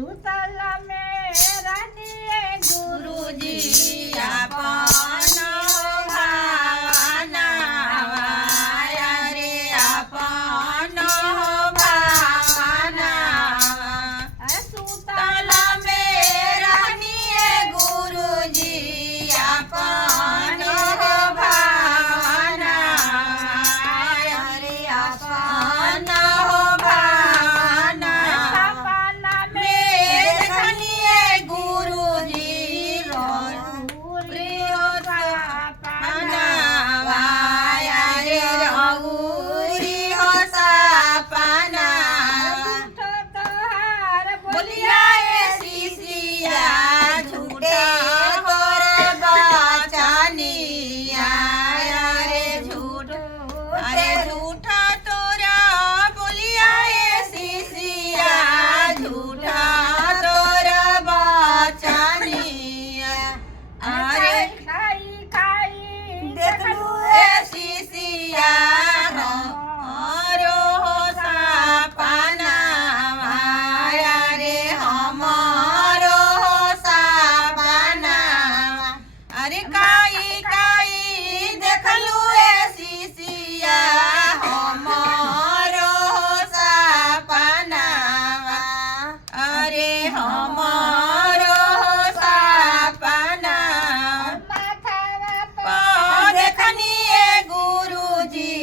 सुतल में रनिए गुरुजी अपन भावनावा रे अपन भावनावा सुतल में रहनिए गुरुजी अपन भावनावा रे अपन भावनावा सपना में देखनिए गुरुजी पनावा रे रघुरी हो सपनावा बोलिया ए शिशिया झूठे तोर बचनिया रे झूठ अरे झूठा तोरा बोलिया ए शिशिया झूठा तोरा बचनिया अरे देखलू ए शिशिया हमारो सपनावा रे हमारो सपनावा अरे काई काई देखलू ए शिशिया हमारो सपनावा अरे हमारो सपनावा देखनिए गुरुजी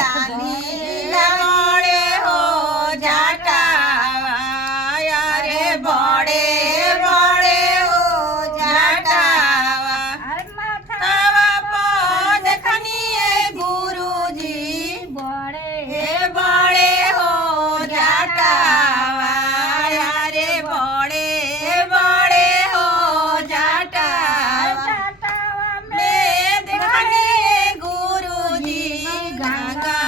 लाली बड़े हो जाटावा अरे बड़े बड़े हो जाटावा तवा पर देखनिए गुरुजी बड़े बड़े हो जाटावा अरे बड़े बड़े हो जाटावा में देखनिए गुरुजी गंगा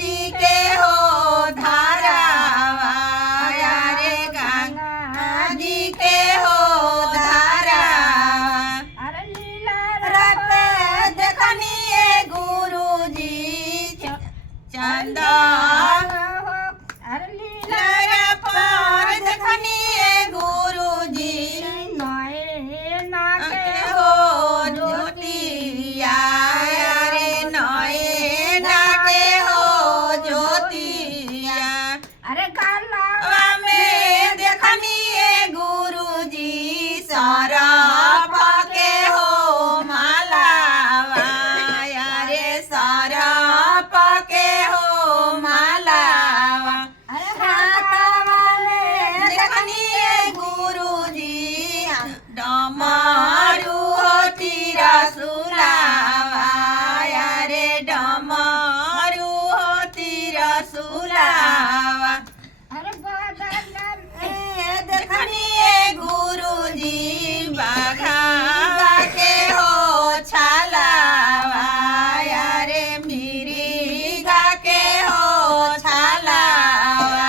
जी के हो धारावा रे गंगा जी के हो धारावा रत देखनिए गुरुजी चंदा लहरा पर देखनिए गुरुजी के हो ज्योतिया रे नयना के हो ज्योतिया में देखनिए गुरुजी सरफ के हो मालावा रे सरफ के हो मालावा देखनिए गुरुजी डमरू हो तीरा सुलावा रे डमरू हो तीरा सुलावा देखनिए गुरुजी बाघा के हो छालावा रे मिरिगा के हो छालावा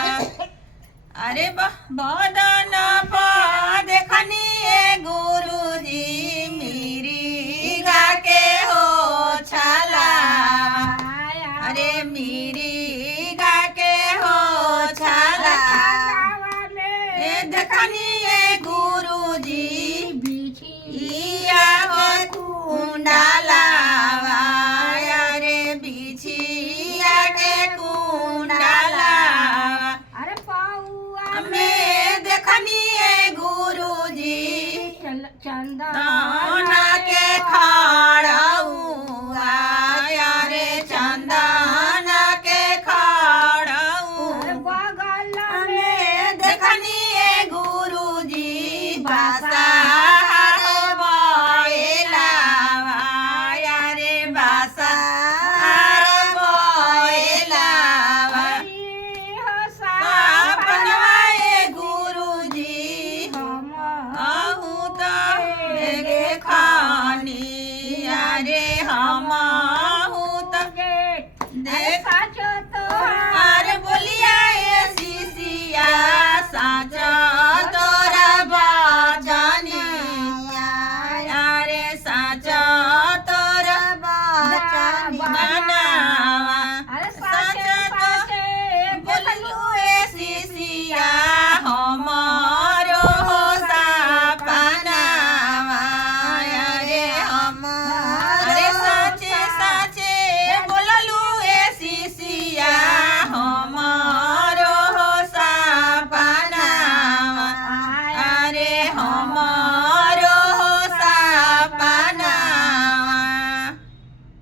अरे बदन पर देखनिए गुरुजी मिरिगा के हो छालावा अरे मिरिगा के हो छालावा देखनिए गुरुजी बिछिया हो कुंडलावा रे बिछिया के कुंडलावा में देखनिए गुरुजी चंदा